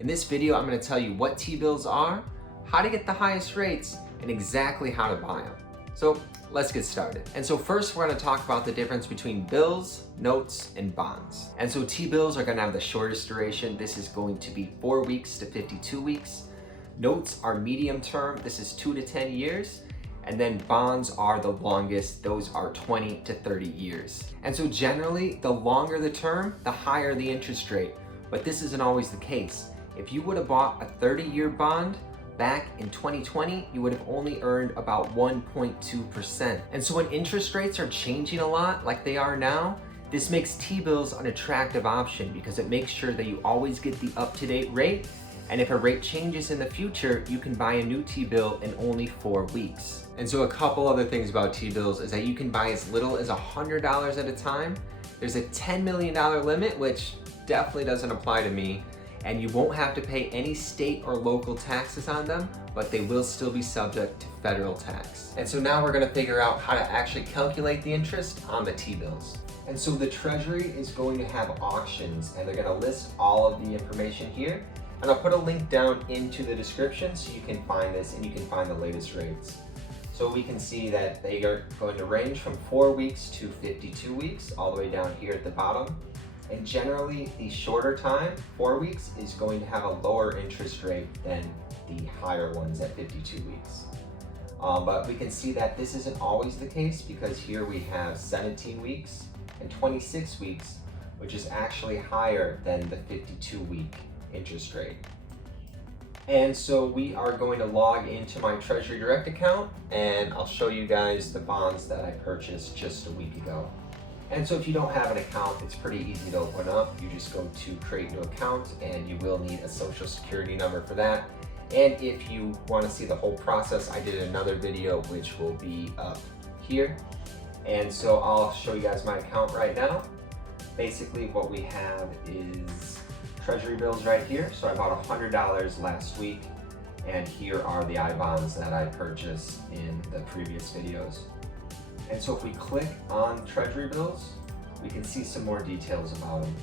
In this video, I'm going to tell you what T-bills are, how to get the highest rates, and exactly how to buy them. So let's get started. And so first we're going to talk about the difference between bills, notes, and bonds. And so T-bills are going to have the shortest duration. This is going to be 4 weeks to 52 weeks. Notes are medium term. This is 2 to 10 years. And then bonds are the longest. Those are 20 to 30 years. And so generally, the longer the term, the higher the interest rate. But this isn't always the case. If you would have bought a 30-year bond back in 2020, you would have only earned about 1.2%. And so when interest rates are changing a lot like they are now, this makes T-bills an attractive option because it makes sure that you always get the up-to-date rate. And if a rate changes in the future, you can buy a new T-bill in only 4 weeks. And so a couple other things about T-bills is that you can buy as little as $100 at a time. There's a $10 million limit, which definitely doesn't apply to me. And you won't have to pay any state or local taxes on them, but they will still be subject to federal tax. And so now we're going to figure out how to actually calculate the interest on the T-bills. And so the Treasury is going to have auctions, and they're going to list all of the information here. And I'll put a link down into the description so you can find this and you can find the latest rates. So we can see that they are going to range from 4 weeks to 52 weeks, all the way down here at the bottom. And generally, the shorter time, 4 weeks, is going to have a lower interest rate than the higher ones at 52 weeks. But we can see that this isn't always the case because here we have 17 weeks and 26 weeks, which is actually higher than the 52-week interest rate. And so we are going to log into my Treasury Direct account, and I'll show you guys the bonds that I purchased just a week ago. And so if you don't have an account, it's pretty easy to open up. You just go to create new account, and you will need a social security number for that. And if you want to see the whole process, I did another video which will be up here. And so I'll show you guys my account right now. Basically what we have is Treasury bills right here. So I bought $100 last week, and here are the I-bonds that I purchased in the previous videos. And so if we click on Treasury bills, we can see some more details about them.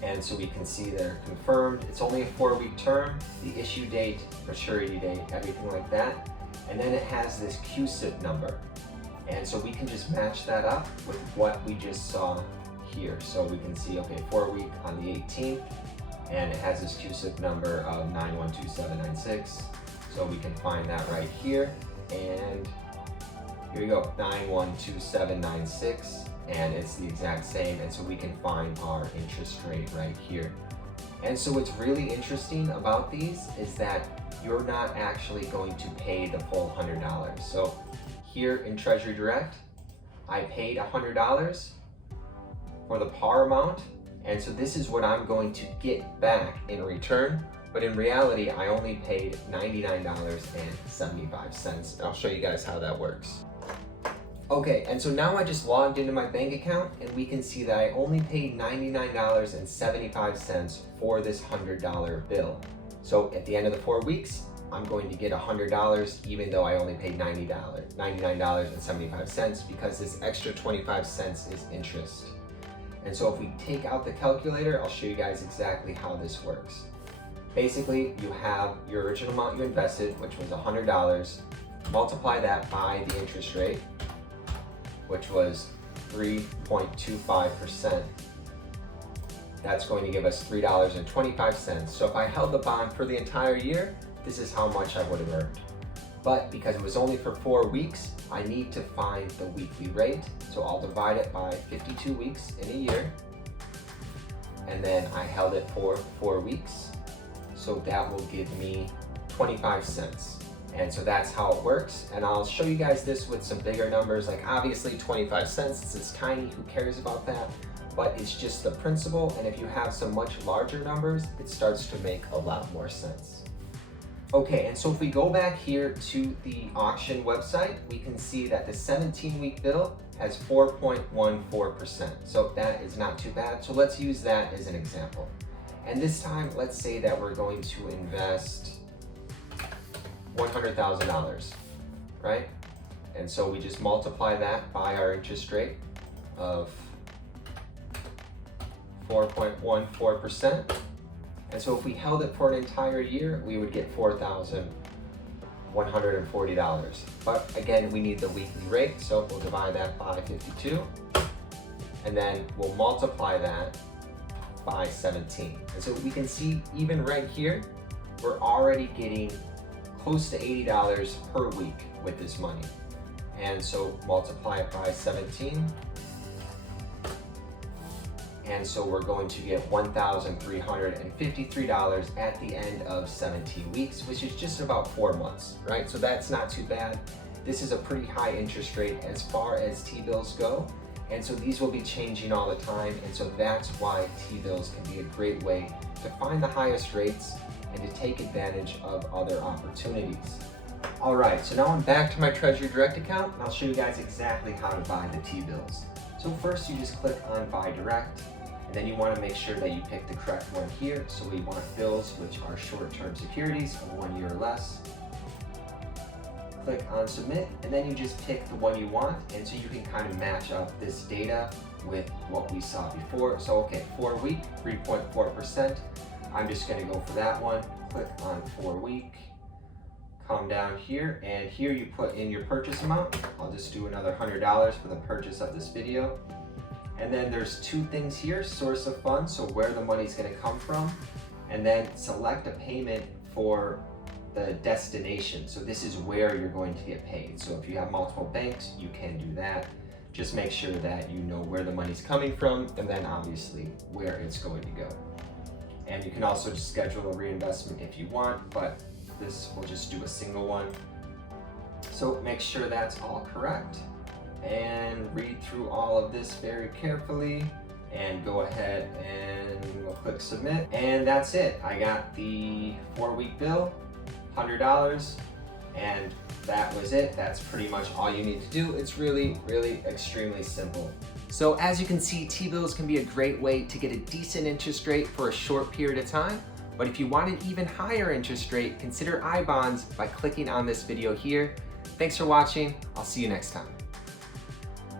And so we can see they're confirmed. It's only a 4-week term, the issue date, maturity date, everything like that. And then it has this CUSIP number. And so we can just match that up with what we just saw here. So we can see, okay, 4 week on the 18th, and it has this CUSIP number of 912796. So we can find that right here. And here we go, 912796, and it's the exact same, and so we can find our interest rate right here. And so what's really interesting about these is that you're not actually going to pay the full $100. So here in Treasury Direct, I paid $100 for the par amount, and so this is what I'm going to get back in return. But in reality, I only paid $99.75, and I'll show you guys how that works. Okay, and so now I just logged into my bank account, and we can see that I only paid $99.75 for this $100 bill. So at the end of the 4 weeks, I'm going to get $100 even though I only paid $99.75 because this extra 25 cents is interest. And so if we take out the calculator, I'll show you guys exactly how this works. Basically, you have your original amount you invested, which was $100, multiply that by the interest rate, which was 3.25%. That's going to give us $3.25. So if I held the bond for the entire year, this is how much I would have earned. But because it was only for 4 weeks, I need to find the weekly rate. So I'll divide it by 52 weeks in a year. And then I held it for 4 weeks. So that will give me 25 cents. And so that's how it works. And I'll show you guys this with some bigger numbers, like obviously 25 cents, it's tiny, who cares about that? But it's just the principle, and if you have some much larger numbers, it starts to make a lot more sense. Okay, and so if we go back here to the auction website, we can see that the 17-week bill has 4.14%. So that is not too bad. So let's use that as an example. And this time, let's say that we're going to invest $100,000, right? And so we just multiply that by our interest rate of 4.14%. And so if we held it for an entire year, we would get $4,140. But again, we need the weekly rate, so we'll divide that by 52, and then we'll multiply that by 17. And so we can see even right here, we're already getting close to $80 per week with this money. And so multiply it by 17. And so we're going to get $1,353 at the end of 17 weeks, which is just about 4 months, right? So that's not too bad. This is a pretty high interest rate as far as T-bills go. And so these will be changing all the time. And so that's why T-bills can be a great way to find the highest rates and to take advantage of other opportunities. All right, so now I'm back to my Treasury Direct account, and I'll show you guys exactly how to buy the T-bills. So first you just click on Buy Direct, and then you want to make sure that you pick the correct one here. So we want bills which are short-term securities of 1 year or less. Click on Submit, and then you just pick the one you want, and so you can kind of match up this data with what we saw before. So okay, 4 week, 3.4%. I'm just going to go for that one. Click on 4 week. Come down here, and here you put in your purchase amount. I'll just do another $100 for the purchase of this video. And then there's 2 things here, source of funds, so where the money's going to come from, and then select a payment for the destination. So this is where you're going to get paid. So if you have multiple banks, you can do that. Just make sure that you know where the money's coming from, and then obviously where it's going to go. And you can also just schedule a reinvestment if you want, but this will just do a single one. So make sure that's all correct, and read through all of this very carefully, and go ahead and we'll click Submit. And that's it. I got the 4-week bill, $100, and that was it. That's pretty much all you need to do. It's really, really extremely simple. So as you can see, T-bills can be a great way to get a decent interest rate for a short period of time. But if you want an even higher interest rate, consider I-bonds by clicking on this video here. Thanks for watching. I'll see you next time.